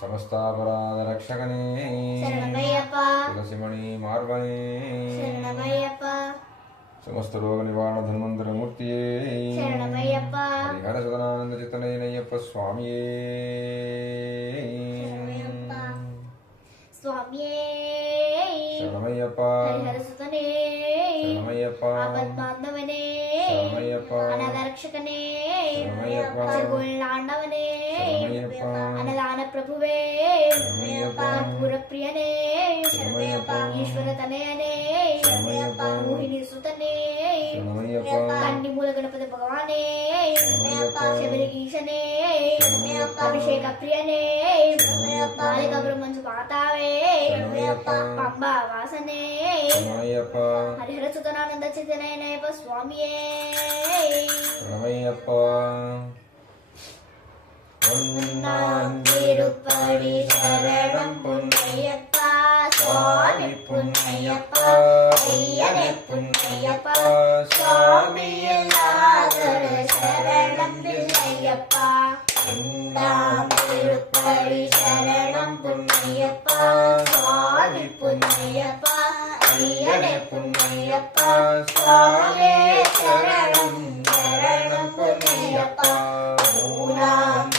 समस्तापराध रक्षकने तुलसीमणि मार्वणे समस्त रोग निवारण धन्वंतर मूर्तिये हरिहर सदानंद चितनय्यप्प स्वामिये शरणमय्यप्प हरिहर सुतने शरणमय्यप्प आपद्बांधवने शरणमय्यप्प अनाथ रक्षकने शरणमय्यप्प जगोल्लांडवने शरणमय्यप्प अनदान प्रभुवे शरणमय्यप्प पुरप्रियने शरणमय्यप्प ईश्वर तनयने शरणमय्यप्प मोहिनी सुतने शरणमय्यप्प कन्निमूल गणपति भगवाने शरणमय्यप्प शबरी ईशने शरणमय्यप्प अभिषेक प्रियने शरणमय्यप्प बालिका ब्रह्मंस मातावे शरणमय्यप्प पंबा वासने शरणमय्यप्प हरिहर सुतनानंद चितनय्यप्प स्वामिये शरणमय्यप्प பொன்னாந்திருப்படி சரணம் பொன்னையப்பா சுவாமி பொன்னையப்பா ஐயனே பொன்னையப்பா சுவாமி எல்லாதர சரணம் இல்லையப்பா பொன்னாந்திருப்படி சரணம் பொன்னையப்பா சுவாமி பொன்னையப்பா ஐயனே பொன்னையப்பா சுவாமி சரணம் சரணம் பொன்னையப்பா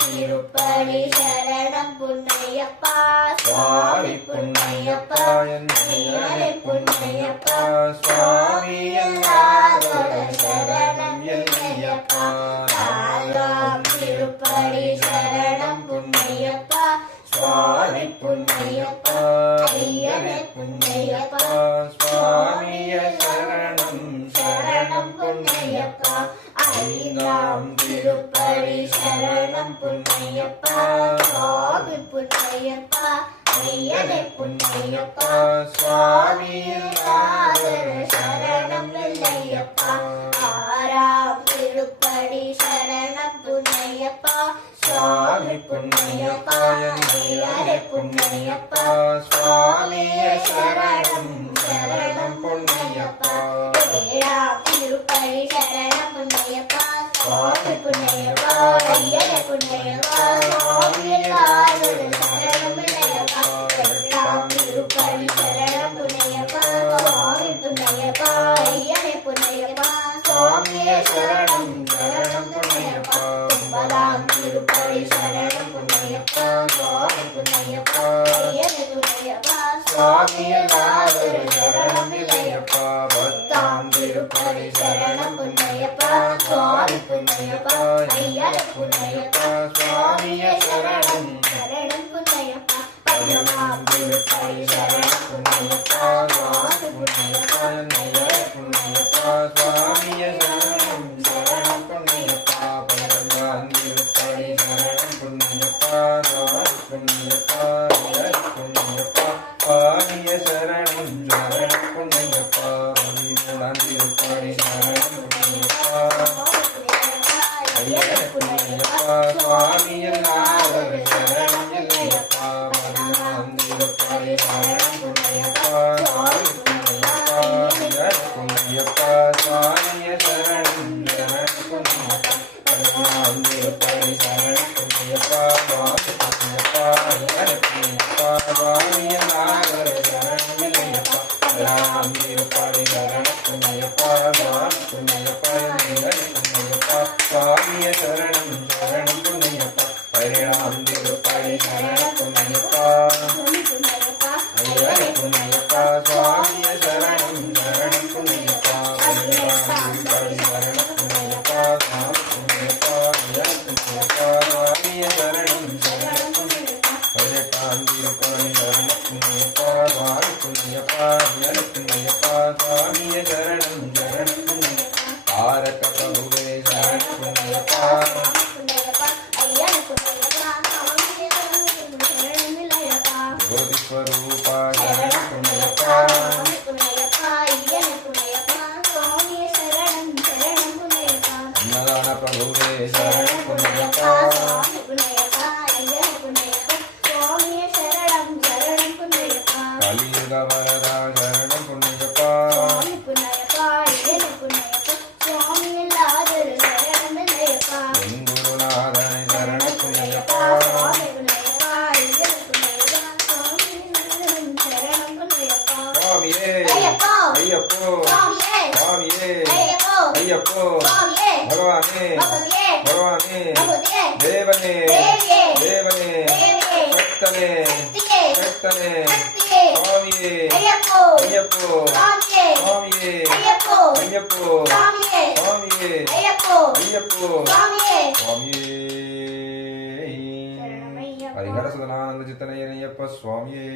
திருப்படி சரணம் பொன்னையப்பா சுவாமி பொன்னையப்பா ஐயனே பொன்னையப்பா சுவாமி எல்லாதர சரணம் இல்லையப்பா நாலாம் திருப்படி சரணம் பொன்னையப்பா சுவாமி பொன்னையப்பா ஐயனே பொன்னையப்பா சுவாமி சரணம் சரணம் பொன்னையப்பா ஐந்தாம் திருப்படி சரணம் பொன்னையப்பா சுவாமி பொன்னையப்பா ஐயனே பொன்னையப்பா சுவாமி எல்லாதர சரணம் இல்லையப்பா ஆறாம் திருப்படி சரணம் பொன்னையப்பா சுவாமி பொன்னையப்பா ஐயனே பொன்னையப்பா சுவாமி சரணம் சரணம் பொன்னையப்பா ஏழாம் திருப்படி சரணம் பொன்னையப்பா சுவாமி பொன்னையப்பா ஐயனே பொன்னையப்பா சுவாமி எல்லாதர சரணம் இல்லையப்பா எட்டாம் திருப்படி சரணம் பொன்னையப்பா சுவாமி பொன்னையப்பா ஐயனே பொன்னையப்பா சுவாமியே சரணம் சரணம் பொன்னையப்பா ஒன்பதாம் திருப்படி சரணம் பொன்னையப்பா சுவாமி பொன்னையப்பா ஐயனே பொன்னையப்பா சுவாமி எல்லாதர சரணம் இல்லையப்பா பத்தாம் திருப்படி சரணம் பொன்னையப்பா சுவாமி பொன்னையப்பா ஐயனே பொன்னையப்பா சுவாமியே சரணம் சரணம் பொன்னையப்பா பதினொன்றாம் திருப்படி சரணம் பொன்னையப்பா சுவாமி பொன்னையப்பா ஐயனே பொன்னையப்பா சுவாமியே சரணம் சரணம் பொன்னையப்பா பன்னிரண்டாம் திருப்படி சரணம் பொன்னையப்பா சுவாமி பொன்னையப்பா ஐயனே பொன்னையப்பா சுவாமியே சரணம் சரணம் பொன்னையப்பா பதிமூணாம் திருப்படி சரணம் பொன்னையப்பா ஐயனே பொன்னையப்பா சுவாமி எல்லாதர சரணம் இல்லையப்பா பதினாலாம் திருப்படி சரணம் பொன்னையப்பா சுவாமி பொன்னையப்பா ஐயனே பொன்னையப்பா சுவாமியே சரணம் சரணம் பொன்னையப்பா பதினாலாம் திருப்படி சரணம் பொன்னையப்பா சுவாமி பொன்னையப்பா ஐயனே பொன்னையப்பா சுவாமி எல்லாதர சரணம் இல்லையப்பா பதினாலாம் திருப்படி சரணம் பொன்னையப்பா சுவாமி பொன்னையப்பா ஐயனே பொன்னையப்பா சுவாமியே சரணம் சரணம் பொன்னையப்பா பதினேழாம் திருப்படி சரணம் பொன்னையப்பா ஐயனே பொன்னையப்பா சுவாமியே சரணம் சரணம் பொன்னையப்பா பதினெட்டாம் திருப்படி சரணம் பொன்னையப்பா சுவாமி பொன்னையப்பா ஐயனே பொன்னையப்பா சுவாமியே சரணம் சரணம் பொன்னையப்பா பதினெட்டாம் திருப்படி சரணம் பொன்னையப்பா சுவாமி பொன்னையப்பா ஐயனே பொன்னையப்பா சுவாமியே சரணம் சரணம் பொன்னையப்பா தாரக பிரபுவே சரணம் பொன்னையப்பா ஜோதி ஸ்வரூபா சரணம் பொன்னையப்பா அன்னதான பிரபுவே சரணம் பொன்னையப்பா கலியுக வரதா சரணம் பொன்னையப்பா சுவாமியே ஐயப்போ ஐயப்போ சுவாமியே சுவாமியே ஐயப்போ ஐயப்போ சுவாமியே பகவானே பகவதியே பகவானே பகவதியே தேவனே தேவியே தேவனே தேவியே சக்தனே சக்தியே சக்தனே சக்தியே சுவாமியே ஐயப்போ ஐயப்போ சுவாமியே சுவாமியே ஐயப்போ ஐயப்போ சுவாமியே சுவாமியே ஐயப்போ ஐயப்போ சுவாமியே சுவாமியே சரணமையப்பா ஹரிஹர சுதனானந்த சித்தனையனையப்ப சுவாமியே